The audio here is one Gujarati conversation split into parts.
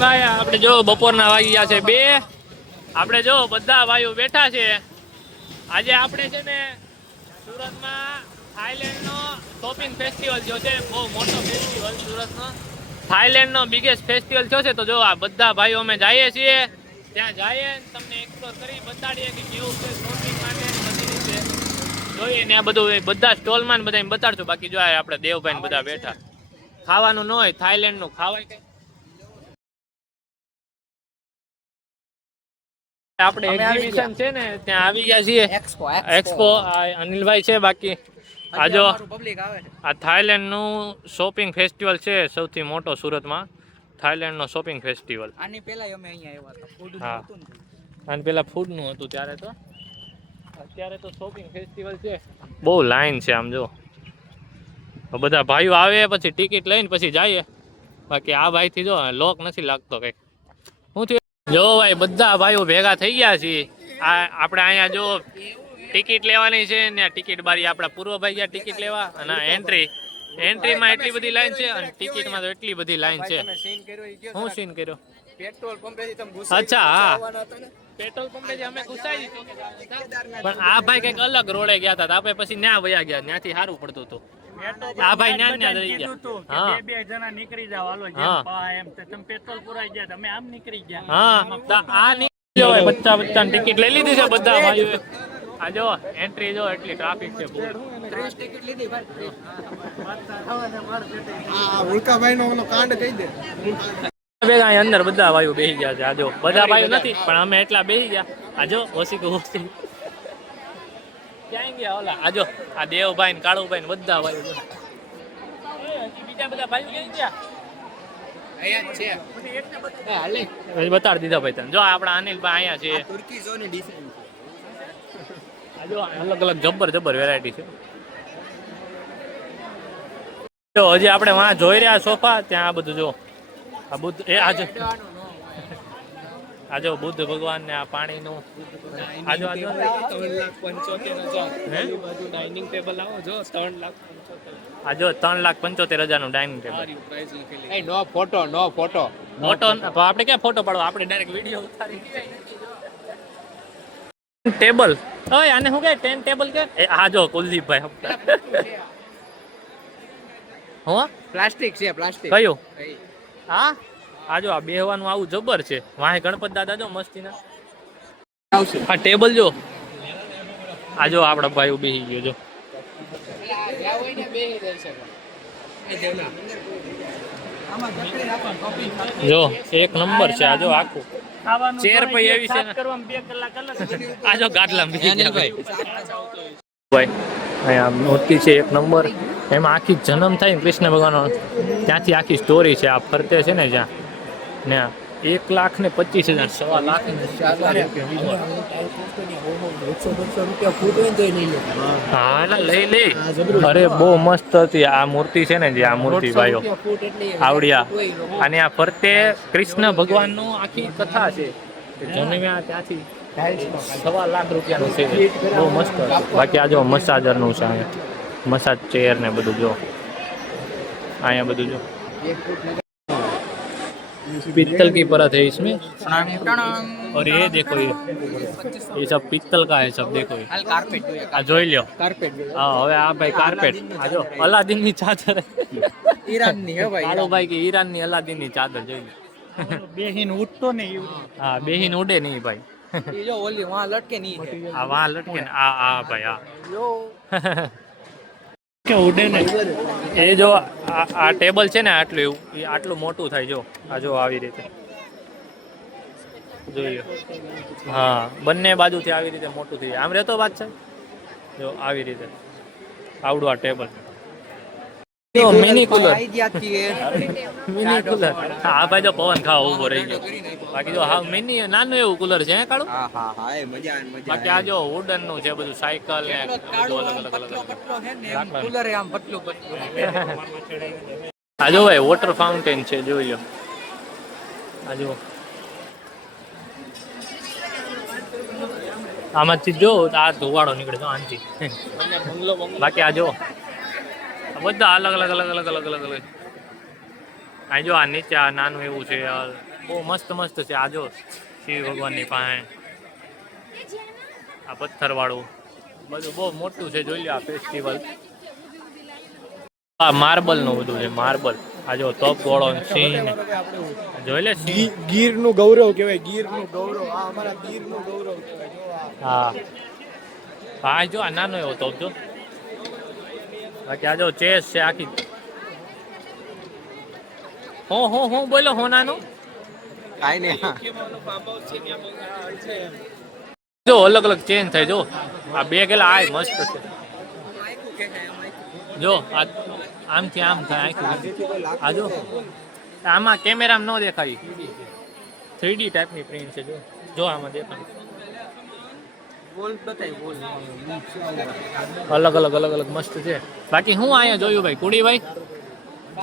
ભાઈ આપણે જો બપોરના વાગી ગયા છે 2. આપણે જો બધા ભાઈઓ બેઠા છે. આજે આપણે છે ને સુરતમાં થાઈલેન્ડનો શોપિંગ ફેસ્ટિવલ જો છે, બહુ મોટો ફેસ્ટિવલ સુરતનો થાઈલેન્ડનો બિગેસ્ટ ફેસ્ટિવલ થયો છે. તો જો આ બધા ભાઈઓ અમે જઈએ છીએ, ત્યાં જઈએ તમને એક્સપ્લોર કરી બતાડીએ કે કેવું છે શોપિંગ માટે બધી રીતે જોઈએ ને. આ બધું બધા સ્ટોલમાં ને બધા બતાડશું. બાકી જો આપણે દેવભાઈ બધા બેઠા, ખાવાનું ન હોય થાઈલેન્ડનું ખાવાય કઈ. આપણે એક્ઝિબિશન છે ને ત્યાં આવી ગયા છીએ, એક્સપો. અનિલભાઈ છે. બાકી આ જો આ થાઈલેન્ડ નું શોપિંગ ફેસ્ટિવલ છે, સૌથી મોટો સુરતમાં થાઈલેન્ડ નો શોપિંગ ફેસ્ટિવલ. આની પહેલા અમે અહીંયા આવ્યા હતા, ફૂડ હા, આની પહેલા ફૂડ નું હતું ત્યારે. તો અત્યારે તો શોપિંગ ફેસ્ટિવલ છે. બહુ લાઈન છે આમ જો. બધા ભાઈઓ આવે પછી ટિકિટ લઈને પછી જઈએ. બાકી આ ભાઈ થી જો લોક નથી લાગતો કઈક. હું જો ભાઈ બધા ભાઈઓ ભેગા થઈ ગયા છીએ. આપણે અહીંયા જો ટિકિટ લેવાની છે ને, ટિકિટ બારી આપણા પૂર્વભાઈ ગયા ટિકિટ લેવા. અને એન્ટ્રીમાં એટલી બધી લાઈન છે અને ટિકિટમાં તો એટલી બધી લાઈન છે. હું સીન કર્યો? પેટ્રોલ પંપે અચ્છા, હા, પેટ્રોલ પંપે અમે ઘુસાઈ દીધું. પણ આ ભાઈ કઈક અલગ રોડે ગયા હતા, આપણે પછી ન્યા વયા ગયા. ત્યાંથી સારું પડતું હતું. આ ભાઈ ન્યા રહી ગયા. હા, બે જણા નીકળી જાવ, હાલો એમ તમે પેટ્રોલ પુરાઈ ગયા, તમે આમ નીકળી ગયા. હા, આ નીકળી જવાય. બચ્ચા ટિકિટ લઈ લીધી છે બધા ભાઈઓ. આ જો એન્ટ્રી જો એટલી ટ્રાફિક છે. 30 ટિકિટ લીધી ભાઈ. ઉલ્કાભાઈ નો ઓલો કાંડ કહી દે. ભેગા અંદર બધા ભાઈઓ બેસી ગયા છે. આજો બધા ભાઈઓ નથી પણ અમે એટલા બેસી ગયા. આજો ઓછી ક્યાં ગયા ઓલા? આજો આ દેવભાઈ ને કાળુભાઈ ને બધા ભાઈઓ. બીજા બધા ભાઈઓ ક્યાં ગયા? અહીંયા છે. બતાડી દીધા ભાઈ તને. જો આપણા અનિલભાઈ અહીંયા છે. તુર્કી ઝોની ડિઝાઇન આજો અલગ અલગ જબર વેરાયટી છે. જો હજી આપણે વાં જોઈ રહ્યા સોફા, ત્યાં આ બધું જો આ બુદ્ધ એ આજો બુદ્ધ ભગવાન ને આ પાણીનું આજો 3,75,000 ડાઇનિંગ ટેબલ આવો જો 3,75,000 આજો 3,75,000 નું ડાઇનિંગ ટેબલ. નો ફોટો ફોટો આપણે ક્યાં ફોટો પાડવો? આપણે ડાયરેક્ટ વિડીયો ઉતારી ટેબલ. ઓય આને શું કહે? 10 ટેબલ કે? આ જો કુલદીપભાઈ હો પ્લાસ્ટિક છે, પ્લાસ્ટિક. કયું? હા, આજો આ બેહવાનું આવું જબર છે. વાહે ગણપત દાદા જો મસ્તીના. આ ટેબલ જો આજો આપડા ભાઈ બેસી ગયો જો. જો એક નંબર છે. આજો આખું ચેર પઈ એવી છે ને. આજો ગાટલા ભાઈ અહીંયા મૂર્તિ છે એક નંબર. એમાં આખી જન્મ થાય કૃષ્ણ ભગવાનનો, ત્યાંથી આખી સ્ટોરી છે. આ ફરતે છે ને જ્યાં ને 1,25,000 સવા લાખ હા લઈ. અરે બહુ મસ્ત હતી આ મૂર્તિ છે ને. જે આ મૂર્તિ ભાઈઓ આવડિયા અને આ ફરતે કૃષ્ણ ભગવાનનો આખી કથા છે. જન્મ્યા ત્યાંથી સવા લાખ રૂપિયાનું છે. બહુ મસ્ત. બાકી આ જો મસાજરનું છે, मसाज चेयर ने બધું જો आया બધું જો पीतल की परत है इसमें और ये देखो ये सब पीतल का है सब देखो ये आ જોઈ લ્યો હા હવે આ ભાઈ કાર્પેટ આ જો અલાદીન ની ચાદર ઈરાન ની હે ભાઈ કાળો ભાઈ કે ઈરાન ની અલાદીન ની ચાદર જોઈ લો બેહીન ઉડતો નહીં હા બેહીન ઉડે નહીં ભાઈ ये जो ओली वहां लटके नहीं है આ વહાં લટકે ને આ ભાઈ આ यो કે ઉડે ને એ જો આ ટેબલ છે ને આટલું એવું એ આટલું મોટું થાય જો આ જો આવી રીતે જોઈએ હા બંને બાજુથી આવી રીતે મોટું થઈ જાય આમ રહેતો વાત છે જો આવી રીતે આવડું આ ટેબલ જો મિની કુલર મિની કુલર હા ભાઈ જો પવન ખાવા ઉભો રહી ગયો બાકી જો હા મિની નાનું એવું કુલર છે હે કાળું હા હા હા એ મજા બાકી આ જો વુડન નું છે બધું સાયકલ ને બધું અલગ અલગ કુલર આમ પતલું પતલું આ જો ભાઈ વોટર ફાઉન્ટેન છે જોઈ લો આ જો આમાંથી જો આ ધોવાળો નીકળે તો આનથી બાકી આ જો બધા અલગ અલગ અલગ અલગ અલગ અલગ અલગ આ જો આ નીચે આ નાનું એવું છે બહુ મસ્ત મસ્ત છે. આ જો શિવ ભગવાનની પાસે આ પથ્થરવાળું બધું બહુ મોટું છે. જોઈ લો આ ફેસ્ટિવલ. આ માર્બલ નું બધું છે. માર્બલ આ જો તપ ઘોડો સિંહ ને જોઈ લે સિંહ. ગીર નું ગૌરવ કહેવાય, ગીર નું ગૌરવ. આ અમારા ગીર નું ગૌરવ કહેવાય. જો આ. હા જો આ નાનો એવો તપ જો. બાકી આ જો ચેસ છે આખી. હું બોલો હોનાનું કાઈ નહીં. જો અલગ અલગ ચેન્જ થાય. જો આ બે ગેલા આ મસ્ત છે. જો આ આમથી આમ થાય આખું. આ જો આમાં કેમેરામાં ન દેખાય. 3D ટાઈપની પ્રિન્ટ છે. જો જો આમાં દેખાય. અલગ અલગ મસ્ત છે. બાકી હું અહીંયા જોયું ભાઈ કુડીભાઈ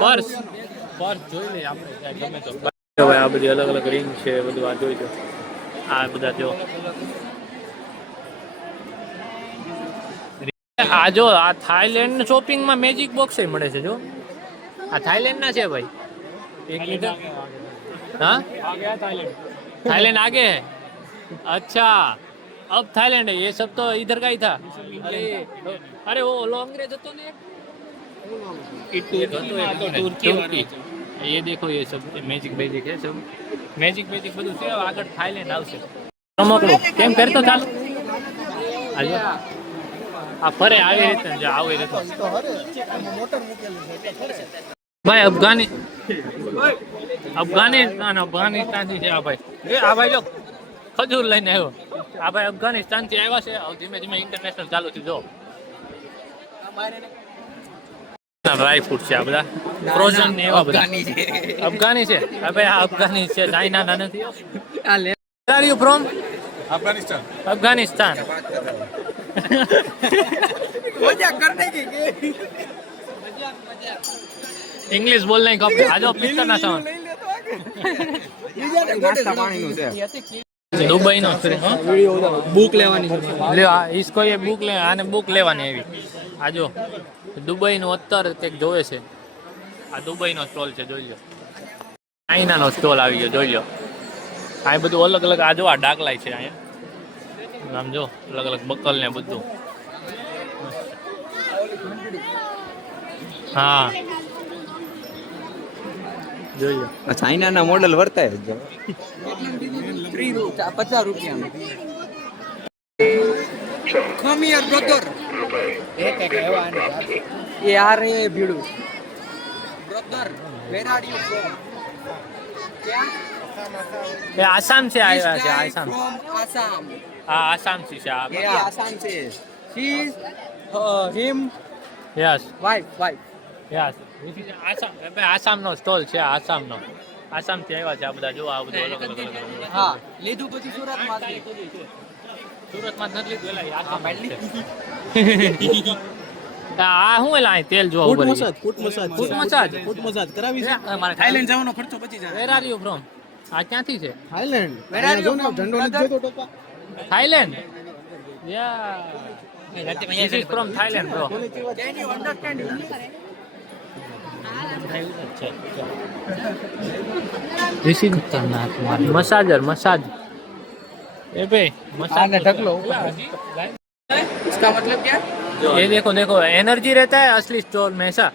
પર્સ જોઈ લઈએ આપણે ગમે તો ભાઈ. આ બધી અલગ અલગ રિંગ છે બધું. આ જોઈ લો આ બધા જો. આ જો આ થાઈલેન્ડ શોપિંગમાં મેજિક બોક્સ મળે છે. જો આ થાઈલેન્ડ ના છે ભાઈ. एक लीटर हाँ थाईलैंड आगे है. अच्छा अब थाईलैंड है. ये सब तो इधर का ही था. अरे वो लो अंग्रेज तो नहीं तुर्की. ये देखो ये सब मैजिक है सब. मैजिक બધું છે. આગળ થાઈલેન્ડ આવશે. રમકડું કેમ કરતો ચાલ આજે આ ફરે આવી રીતે જ આવી રીતે ભાઈ. અફઘાનિસ્તાનથી છે આ ભાઈ. આ ભાઈ જો ખજૂર લઈને આવ્યો. આ ભાઈ અફઘાનિસ્તાનથી આવ્યા છે. ધીમે ધીમે ઇન્ટરનેશનલ ચાલુ થયું. જો ડ્રાય ફ્રૂટ છે આ બધા ફ્રોઝન ને એવા બધા. અફઘાની છે આ ભાઈ. આ અફઘાની છે. ચાઇના ના નથી. R you from Afghanistan. English बोलने का आ जाओ पिक्चर ना समझ. दुबई નો બુક લેવાની લે. इसको ये बुक ले આને બુક લેવાની આવી. આ જો દુબઈ નું અત્તર કંઈક જોવે છે. આ દુબઈ નો સ્ટોલ છે. જોઈ લો. ચાઇના નો સ્ટોલ આવી ગયો. જોઈ લો. આ બધું અલગ અલગ. આ જો આ ડાકલાય છે અહીંયા. આમ જો અલગ અલગ બકલ ને બધું. હા જોઈએ. ચાઇના ના મોડલ વર્તાય જ 50 રૂપિયા. કમ યાર બ્રધર એ આ રે ભીડું brother where are you from. એ આસામ છે આવ્યા છે. આસામ આસામ. હા આસામ થી છે. એ આસામ છે. She is him yes wife. Yes Assam. Assam નો સ્ટોલ છે. આસામ નો. આસામ થી આવ્યા છે આ બધા. જો આ બધું અલગ અલગ. હા લીધું પછી સુરત માં. સુરત માં નથી લીધું. એલા આસામ માં છે. આ હું એલા અહીં તેલ જોવા ઉપર. ફૂટ મસાજ કરાવી છે. મારે થાઈલેન્ડ જવાનો ખર્ચો બચી જાય. Where are you from? આ ક્યાંથી છે? થાઈલેન્ડ. જો ને ઝંડો નથી જોતો ટોપા. થાઈલેન્ડ. યા This is from Thailand, bro. Can you understand English? This is massager. ए बे मसाज ढकलो. इसका मतलब क्या? ये देखो एनर्जी रहता है असली स्टोर में ऐसा.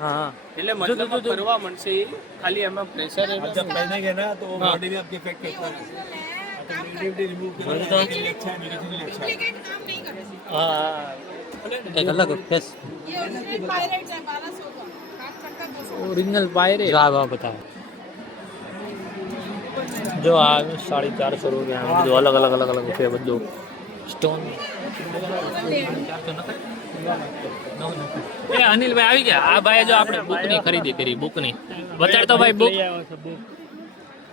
हाँ એટલે મતલબ ફરવા મળશે. ખાલી એમાં પ્રેશર जब पहनेंगे ना तो बॉडी में आपकी इफेक्ट करता है. नेगेटिविटी रिमूव करना है. अच्छा है, मेडिसिन अच्छा है. एक अलग फेस ओरिजिनल पायरे. हाँ बता. जो आ 450 રૂપિયા બધું અલગ છે બધું. સ્ટોન એ અનિલભાઈ આવી ગયા. આ ભાઈ જો આપણે બુકની ખરીદી કરી. બુકની બતાડ તો ભાઈ. બુક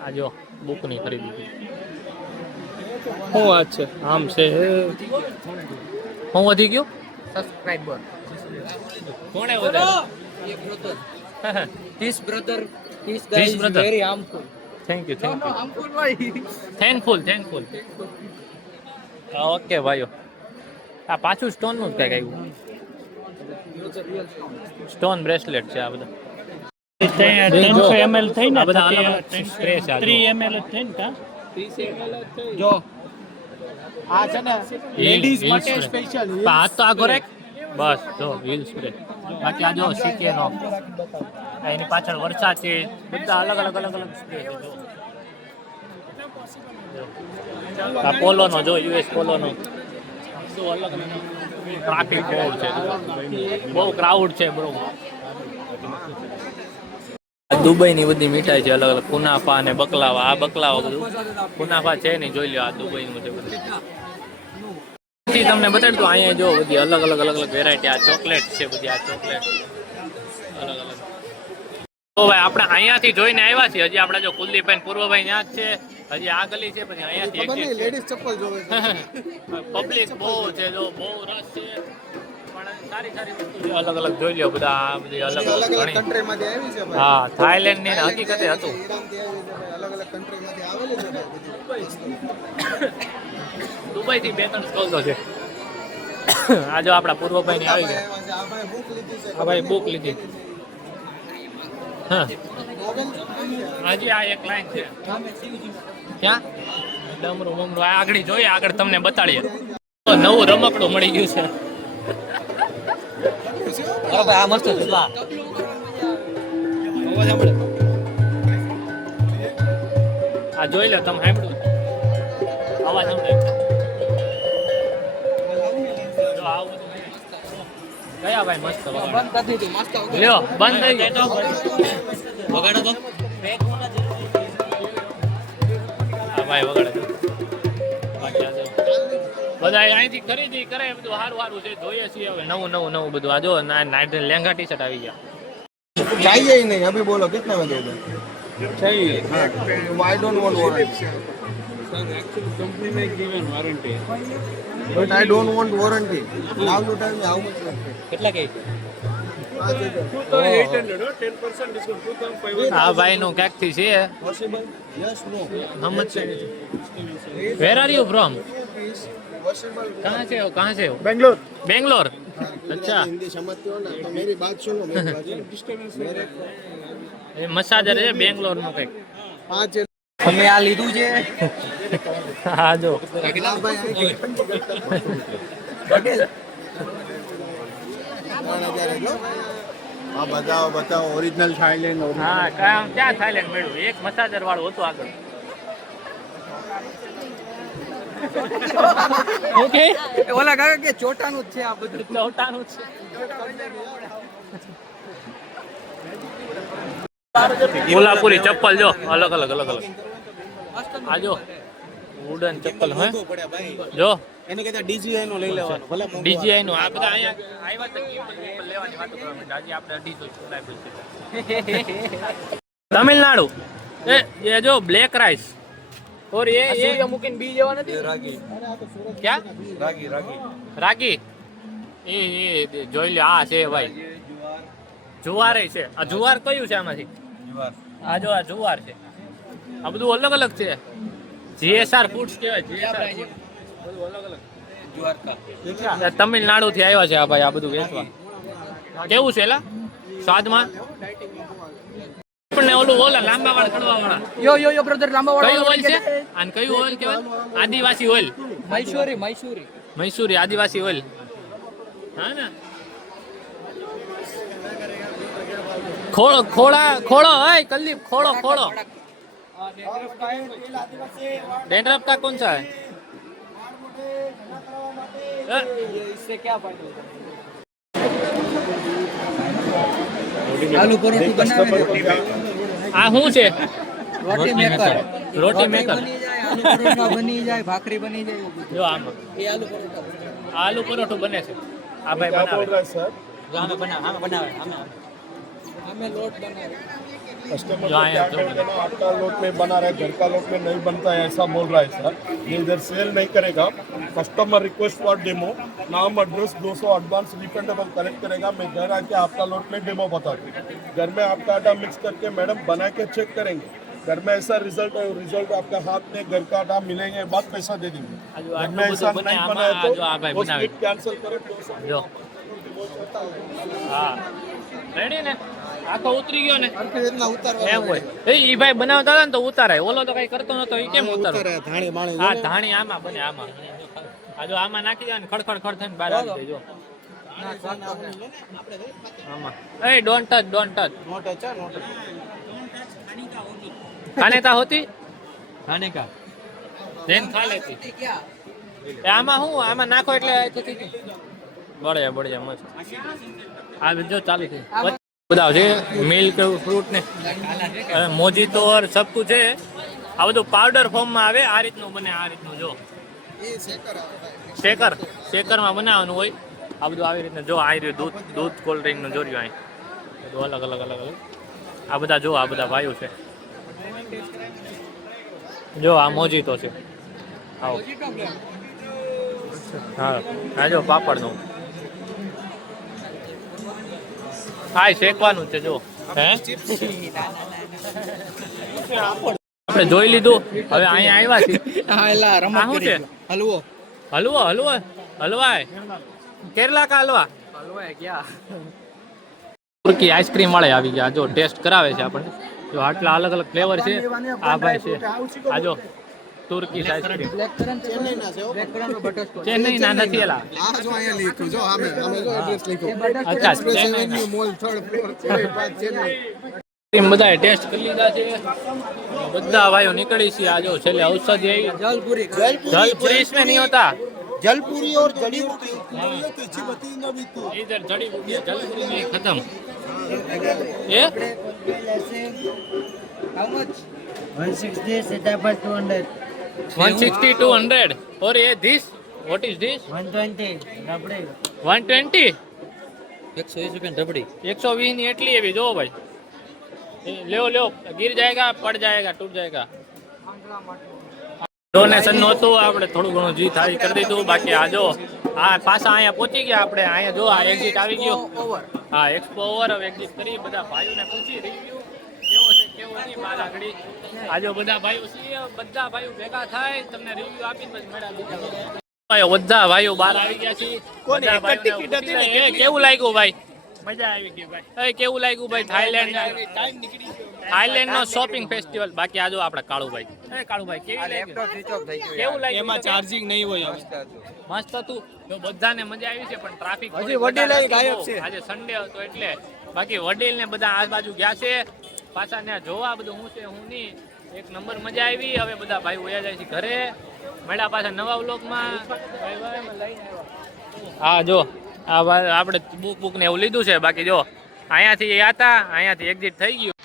આ જો બુકની ખરીદી કરી. શું વાત છે? આમ છે હું વધી ગયો. Subscriber. કોણે વધારે? This brother, this guy This is brother. very harmful. Thank you. Harmful why? Thankful. Okay ભાઈઓ. આ પાછું સ્ટોન નું જ કઈક આવ્યું. સ્ટોન બ્રેસલેટ છે આ બધા. 300 ml થઈ ને આ બધા અલગ અલગ સ્પ્રે છે આ જો. 3 ml જ થઈ ને કા જો આ છે ને લેડીઝ Wheel માટે spray. સ્પેશિયલ પણ હાથ તો આગો રાખ. બસ જો વ્હીલ સ્પ્રે. બાકી આ જો CK નો એની પાછળ વરસાદ છે બધા અલગ અલગ સ્પ્રે છે જો. આ પોલો નો જો US પોલો નો બધું અલગ અલગ ટ્રાફિક બહુ છે બહુ ક્રાઉડ છે બ્રો. દુબઈની બધી મીઠાઈ છે અલગ અલગ કુનાફા અને બકલાવા. આ બકલાવા બધું કુનાફા છે નહીં જોઈ લો. આ દુબઈનું છે બધું. પછી તમને બતાડું તો અહીંયા જો બધી અલગ અલગ વેરાયટી. આ ચોકલેટ છે બધી. આ ચોકલેટ અલગ અલગ. તો ભાઈ આપણે અહીંયાથી જોઈને આવ્યા છીએ. હજી આપણે જો કુલદીપભાઈ પૂર્વભાઈ ત્યાં જ છે. હજી આ ગલી છે પછી અહીંયાથી exit છે. લેડીઝ ચપ્પલ જોવે પબ્લિક બહુ છે જો બહુ રસ છે પણ સારી વસ્તુ છે. અલગ અલગ જોઈ લો બધા. આ બધી અલગ અલગ ઘણી. કન્ટ્રી માંથી આવી છે ભાઈ હા થાઈલેન્ડ ની હકીકતે હતું. ઈરાન થી આવી છે ભાઈ અલગ અલગ કન્ટ્રી માંથી આવેલી છે ભાઈ દુબઈ થી 2-3 સ્ટોલ તો છે. આ જો આપણા પૂર્વભાઈ ની આવી ગયા. આ ભાઈ બુક લીધી છે આ ભાઈ બુક લીધી. હા હજી આ એક લાઈન છે. ક્યાં ડમરું બમરું આ આગળ જોઈએ. આગળ તમને બતાડીએ. તો નવું રમકડું મળી ગયું છે. આ મસ્ત છે આ જોઈ લો તમે સાંભળ્યું અવાજ સાંભળ્યો જો આવું બધું કયા ભાઈ મસ્ત વગાડે. બંધ કરી દીધું મસ્ત લ્યો બંધ થઈ ગયો વગાડો તો હા ભાઈ વગાડે છે. બાકી આ જો બધા અહીંથી ખરીદી કરે બધું સારું છે. જોઈએ છીએ હવે નવું બધું. આ જો નાઇટ લેંગા ટી શર્ટ આવી ગયા. चाहिए ही नहीं अभी बोलो कितने में दे दो चाहिए I don't want warranty but I don't want warranty now you tell me how much કેટલા કે હા ભાઈ નું ક્યાંક થી છે. पॉसिबल यस नो સમજ છે. વેર આર યુ ફ્રોમ पॉसिबल कहाँ से हो बेंगलोर बेंगलोर अच्छा हिंदी समझते हो ना तो मेरी बात सुनो मेरी बात मेरे એ મસાજર છે બેંગ્લોર નું કઈક. પાંચ અમે આ લીધું છે હા જો હા બતાવો બતાવો ઓરિજિનલ થાઈલેન્ડ હા ક્યાં થાઈલેન્ડ મળ્યું. એક મસાજર વાળું હતું આગળ. ઓકે ઓલા કાકા કે ચોટાનું જ છે આ બધું ચોટાનું છે. કોલ્હાપુરી ચપ્પલ જો અલગ અલગ આ જો વુડન ચપ્પલ હે જો એને કહેતા ડીજીઆઈ નો લઈ લેવાનો ભલે DJI નું. આ બધા અહીંયા આવ્યા તો gimbal લેવાની વાતો કરવા માંડ્યા. આજે આપણે 250 છે. તમિલનાડુ એ જો બ્લેક રાઈસ और ये મૂકીને બી જવા નથી રાગી क्या રાગી રાગી રાગી એ જોઈ લે. આ છે ભાઈ જુવાર છે. આ જુવાર કયું છે આમાંથી? આ જો આ જુવાર છે. આ બધું અલગ અલગ છે. GSR ફૂડ્સ કહેવાય. GSR ફૂડ બધું અલગ અલગ. તમિલનાડુ થી આવ્યા છે આ ભાઈ આ બધું વેચવા. કેવું છે એલા સ્વાદમાં? આપણને ઓલું ઓલા લાંબા વાળ કડવા વાળા યો બ્રધર લાંબા કયું ઓઇલ છે? અને કયું ઓઇલ કહેવાય? આદિવાસી ઓઇલ. મૈસૂરી આદિવાસી ઓઇલ. હા ને खोड़ो है कुलदीप खोड़ो डैंड्रफ का कौन सा है? इससे क्या फायदा आलू परोठा बनावे आ શું છે? रोटी मेकर रोटी मेकर बनी जाए आलू परोठा बनी जाए भाखरी बनी जाए જો આમાં ये आलू परोठा આલુ પરોઠું બને છે. આ ભાઈ બનાવે जो हमें बनावे हमें लोट बनावे कस्टमर जो आए हैं, जो आपका लोट में बना रहा है, घर का लोट में नहीं बनता है, ऐसा बोल रहा है सर. ये इधर सेल नहीं करेगा. कस्टमर रिक्वेस्ट फॉर डेमो, नाम एड्रेस 200 एडवांस रिफंडेबल कलेक्ट करेगा. मैं घर आके आपका लोट में डेमो बता दूँ. घर में आपका आटा मिक्स करके मैडम बना के चेक करेंगे. घर में ऐसा रिजल्ट है, रिजल्ट आपका हाथ में घर का आटा मिलेंगे, बाद पैसा दे देंगे. घर में ऐसा नहीं बना है जो आ भाई तो वो बनावे. स्लिप कैंसिल करें. જો હા રેડી ને આખો ઉતરી ગયો ને હરખી રીતના ઉતારવા એમ હોય ઈ ભાઈ બનાવતા હતા ને તો ઉતારાય ઓલો તો કઈ કરતો નતો ઈ કેમ ઉતારો ઉતારે ધાણી માણી હા ધાણી આમાં બને આમાં આ જો આમાં નાખી દે ને ખડખડ ખડ થઈને બહાર આવી જાય જો આમાં એ ડોન્ટ ટચ નોટ છે નોટ ખાને કા હોતી ખાને કા દેન ખા લેતી એ આમાં હું આમાં નાખો એટલે થઈ ગયું બળે મસ્ત આ જો ચાલી છે બધા છે મિલ્ક ફ્રૂટ ને મોજીતો ઓર સબ કુછ છે આ બધું પાવડર ફોર્મમાં આવે આ રીતનું બને આ રીતનું જો શેકરમાં બનાવવાનું હોય આ બધું આવી રીતના જો આ રહ્યું દૂધ કોલ્ડ ડ્રિંક નું જોર્યું અહીં બધું અલગ આ બધા જો આ બધા ભાઈઓ છે જો આ મોજીતો છે આવો હા આ જો પાપડનું હા શેકવાનું છે જો હે આપણે જોઈ લીધું હવે અહીંયા આવ્યા છીએ હા એલા આ રમત શું છે હલવો હલવાય કેરલા કા હલવા હલવાય ક્યાં તુર્કી આઈસ્ક્રીમ વાળા આવી ગયા જો ટેસ્ટ કરાવે છે આપણે જો આટલા અલગ ફ્લેવર છે આ ભાઈ છે આ જો તુર્કી આઈસ્ક્રીમ ચેન્નઈ ના નથી એલા આ જો અહીંયા લખ્યું જો આમે જો એડ્રેસ લખ્યું અચ્છા avenue mall 3rd floor Chennai ice cream બધા ટેસ્ટ કરી લીધા છે બધા ભાઈઓ નીકળી છે આ જો છેલ્લે ઔષધિ આવી જલપુરી इसमें नहीं होता जलपुरी और जड़ी बूटी इधर जड़ी बूटी जलपुरी में खत्म ये How much? 160, Sitapur 200. 160 200 और ये this what is this 120, Rabdi. 120 120 રૂપિયા રબડી 120 ની એટલી એવી જો ભાઈ लो गिर जाएगा पड़ जाएगा टूट जाएगा ડોનેશન નહોતું આપણે થોડું ઘણું જી થાય કરી દીધું બાકી આ જો આ પાછા અહીંયા પહોંચી ગયા આપણે અહીંયા જો આ એક્ઝિટ આવી ગયો હા એક્સપો ઓવર હવે એક્ઝિટ કરી બધા ભાઈઓને પૂછી રિવ્યુ કેવો છે કેવો નહીં બાર આગળ આ જો બધા ભાઈઓ છીએ બધા ભાઈઓ ભેગા થાય તમને રિવ્યુ આપીને પછી મેળા બીજા બધા ભાઈઓ બહાર આવી ગયા છે બધા ભાઈઓને કેવું લાગ્યું ભાઈ મજા આવી ગઈ ભાઈ કેવું લાગ્યું ભાઈ થાઈલેન્ડ નો શોપિંગ ફેસ્ટિવલ બાકી આજો આપણે કાળુભાઈ કેવી લાગી કેવું લાગ્યું એમાં ચાર્જિંગ નહીં હોય મસ્ત હતું તો બધાને મજા આવી છે પણ ટ્રાફિક હજી વડીલ ગાયબ છે આજે સન્ડે હતો એટલે બાકી વડીલ ને બધા આજુબાજુ ગયા છે પાછા ને જોવા બધું હું છે હું નહીં એક નંબર મજા આવી હવે બધા ભાઈ વયા જાય છે ઘરે મળ્યા પાછા નવા વ્લોગમાં હા જો આપણે બુક ને એવું લીધું છે બાકી જો અહીંયાથી હતા અહીંયાથી એક્ઝિટ થઈ ગયું